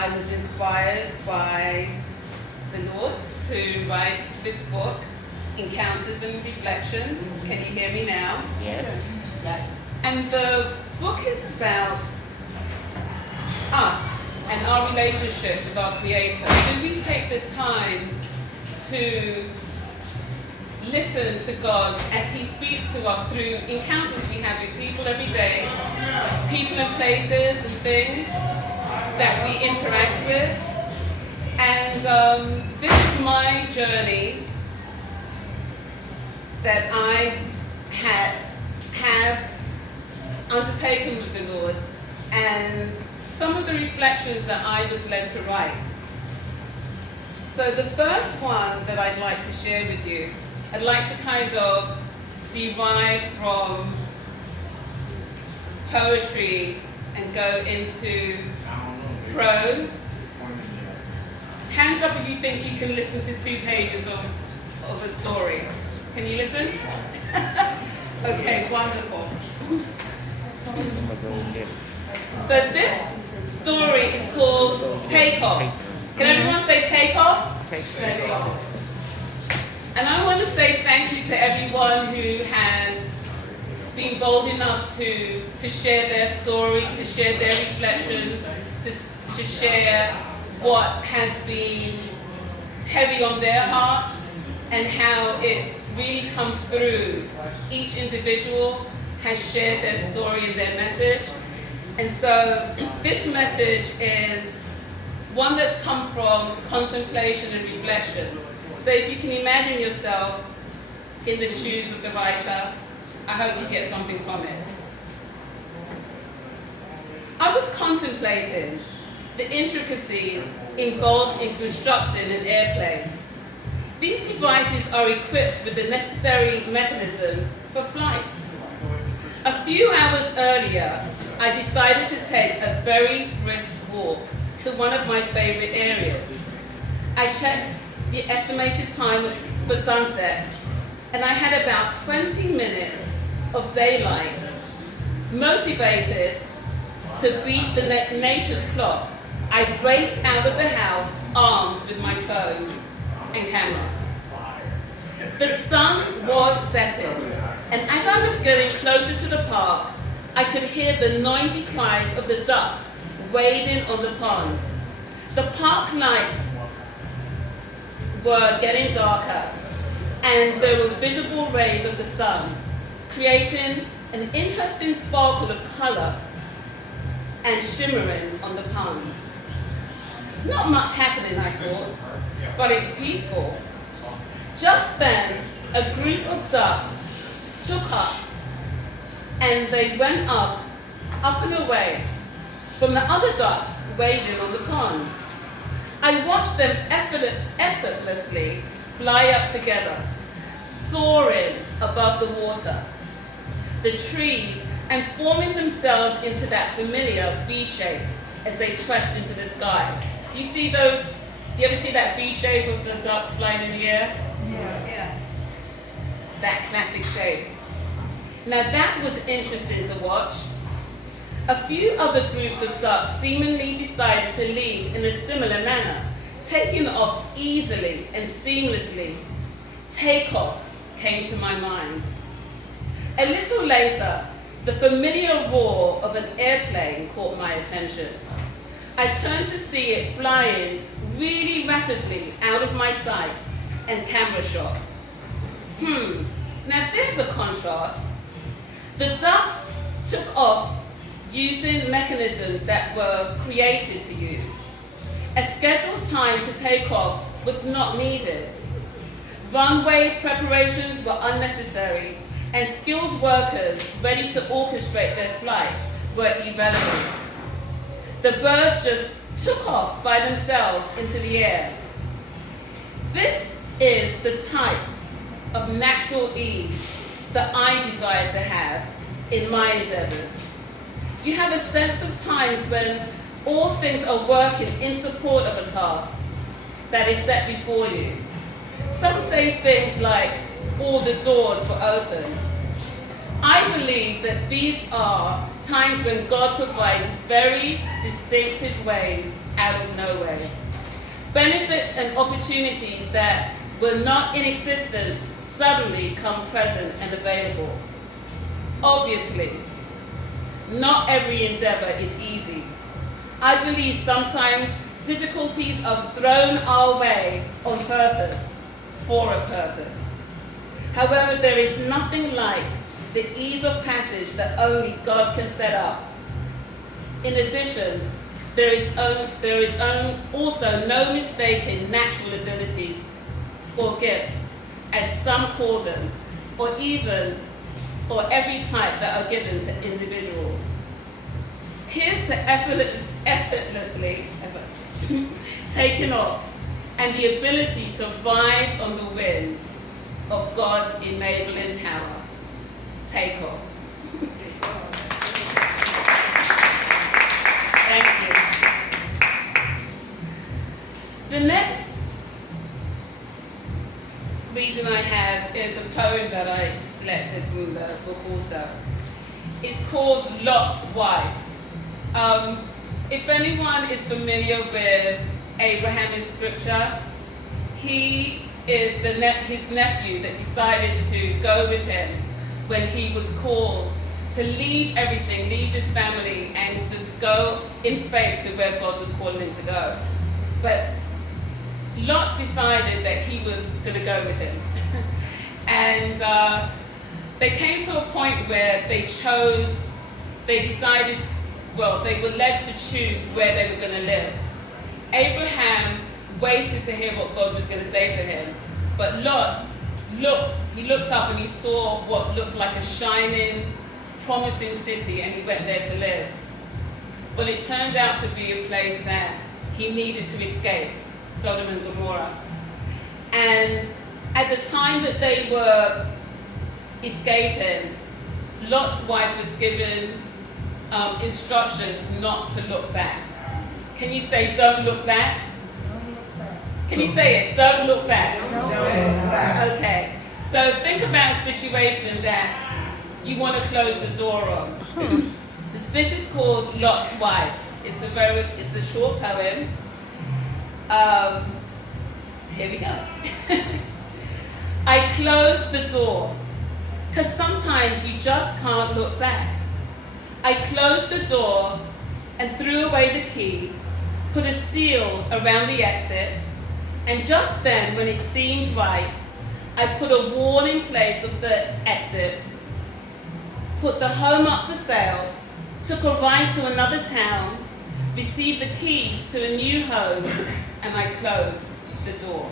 I was inspired by the Lord to write this book, Encounters and Reflections. Can you hear me now? Yes. Yes. And the book is about us and our relationship with our Creator. Do we take this time to listen to God as He speaks to us through encounters we have with people every day, people and places and things that we interact with? And this is my journey that I have undertaken with the Lord, and some of the reflections that I was led to write. So the first one that I'd like to share with you, I'd like to kind of derive from poetry and go into prose. Hands up if you think you can listen to 2 pages of a story. Can you listen? Okay, wonderful. So this story is called Take Off. Can everyone say take off? Take off. And I want to say thank you to everyone who has been bold enough to share their story, to share their reflections, to share what has been heavy on their hearts and how it's really come through. Each individual has shared their story and their message. And so this message is one that's come from contemplation and reflection. So if you can imagine yourself in the shoes of the writer, I hope you get something from it. I was contemplating the intricacies involved in constructing an airplane. These devices are equipped with the necessary mechanisms for flight. A few hours earlier, I decided to take a very brisk walk to one of my favorite areas. I checked the estimated time for sunset, and I had about 20 minutes of daylight. Motivated to beat the nature's clock, I raced out of the house armed with my phone and camera. The sun was setting, and as I was getting closer to the park, I could hear the noisy cries of the ducks wading on the pond. The park lights were getting darker, and there were visible rays of the sun, creating an interesting sparkle of color and shimmering on the pond. Not much happening, I thought, but it's peaceful. Just then, a group of ducks took up, and they went up and away from the other ducks wading on the pond. I watched them effortlessly fly up together, soaring above the water, the trees, and forming themselves into that familiar V shape as they pressed into the sky. Do you ever see that V shape of the ducks flying in the air? Yeah. That classic shape. Now that was interesting to watch. A few other groups of ducks seemingly decided to leave in a similar manner, taking off easily and seamlessly. Takeoff came to my mind. A little later, the familiar roar of an airplane caught my attention. I turned to see it flying really rapidly out of my sight and camera shot. Now there's a contrast. The ducks took off using mechanisms that were created to use. A scheduled time to take off was not needed. Runway preparations were unnecessary, and skilled workers ready to orchestrate their flights were irrelevant. The birds just took off by themselves into the air. This is the type of natural ease that I desire to have in my endeavors. You have a sense of times when all things are working in support of a task that is set before you. Some say things like, all the doors were open. I believe that these are times when God provides very distinctive ways out of nowhere. Benefits and opportunities that were not in existence suddenly come present and available. Obviously, not every endeavor is easy. I believe sometimes difficulties are thrown our way on purpose, for a purpose. However, there is nothing like the ease of passage that only God can set up. In addition, there is also no mistaking natural abilities or gifts, as some call them, or every type that are given to individuals. Here's to effortlessly taking off and the ability to ride on the wind of God's enabling power. Take off. Thank you. The next reading I have is a poem that I selected from the book also. It's called Lot's Wife. If anyone is familiar with Abraham in scripture, he is his nephew that decided to go with him when he was called to leave everything, leave his family, and just go in faith to where God was calling him to go. But Lot decided that he was going to go with him. And they came to a point where they were led to choose where they were going to live. Abraham waited to hear what God was going to say to him. But Lot looked up and he saw what looked like a shining, promising city, and he went there to live. Well, it turned out to be a place that he needed to escape, Sodom and Gomorrah. And at the time that they were escaping, Lot's wife was given instructions not to look back. Can you say, don't look back? Can you say it? Don't look back. Don't look back. Okay. So think about a situation that you want to close the door on. This is called Lot's Wife. It's a short poem. Here we go. I closed the door, because sometimes you just can't look back. I closed the door and threw away the key, put a seal around the exit, and just then, when it seemed right, I put a wall in place of the exits, put the home up for sale, took a ride to another town, received the keys to a new home, and I closed the door.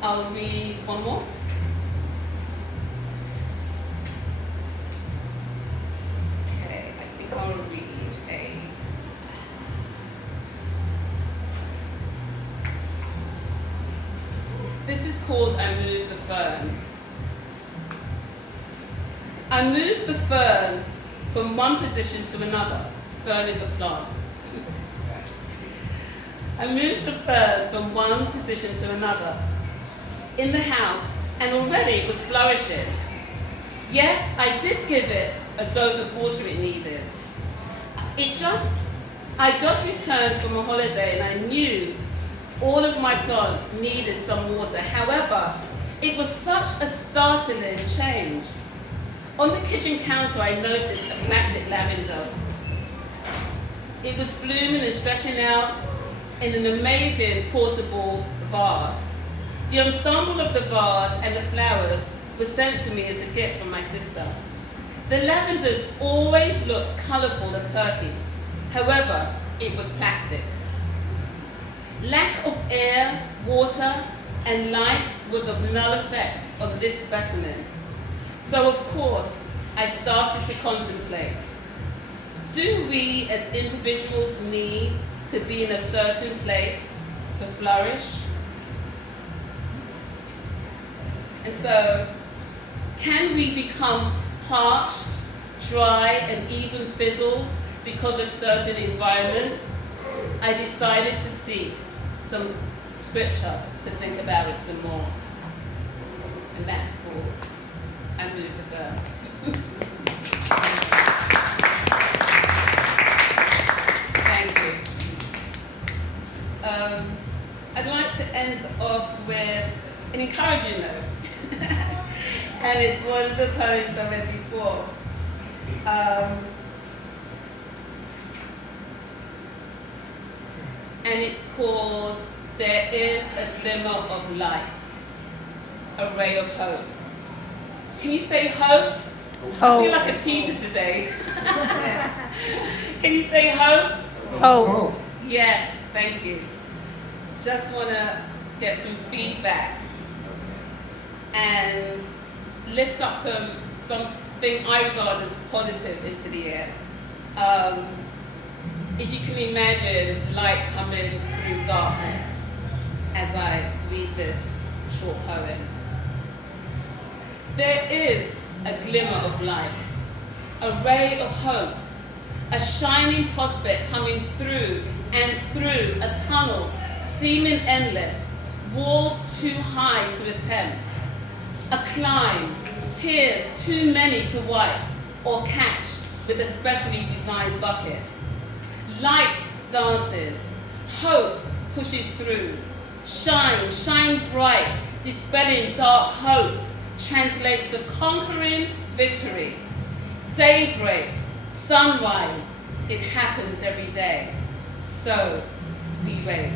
I'll read one more. Okay, I think I'll read This is called I Moved the Fern. I moved the fern from one position to another. Fern is a plant. I moved the fern from one position to another in the house, and already it was flourishing. Yes, I did give it a dose of water it needed. I just returned from a holiday and I knew all of my plants needed some water. However, it was such a startling change. On the kitchen counter, I noticed a plastic lavender. It was blooming and stretching out in an amazing portable vase. The ensemble of the vase and the flowers was sent to me as a gift from my sister. The lavenders always looked colourful and perky. However, it was plastic. Lack of air, water, and light was of null effect on this specimen. So of course, I started to contemplate. Do we as individuals need to be in a certain place to flourish? And so, can we become parched, dry, and even fizzled because of certain environments? I decided to seek some scripture to think about it some more. And that's called I Moved the Fern. And it's one of the poems I read before. And it's called There Is a Glimmer of Light, a Ray of Hope. Can you say hope? I feel like a teacher today. Can you say hope? Hope. Yes, thank you. Just want to get some feedback and lift up something I regard as positive into the air. If you can imagine light coming through darkness as I read this short poem. There is a glimmer of light, a ray of hope, a shining prospect coming through and through a tunnel seeming endless, walls too high to attempt, a climb, tears too many to wipe or catch with a specially designed bucket. Light dances, hope pushes through, shine bright, dispelling dark hope, translates to conquering victory. Daybreak, sunrise, it happens every day. So we wait.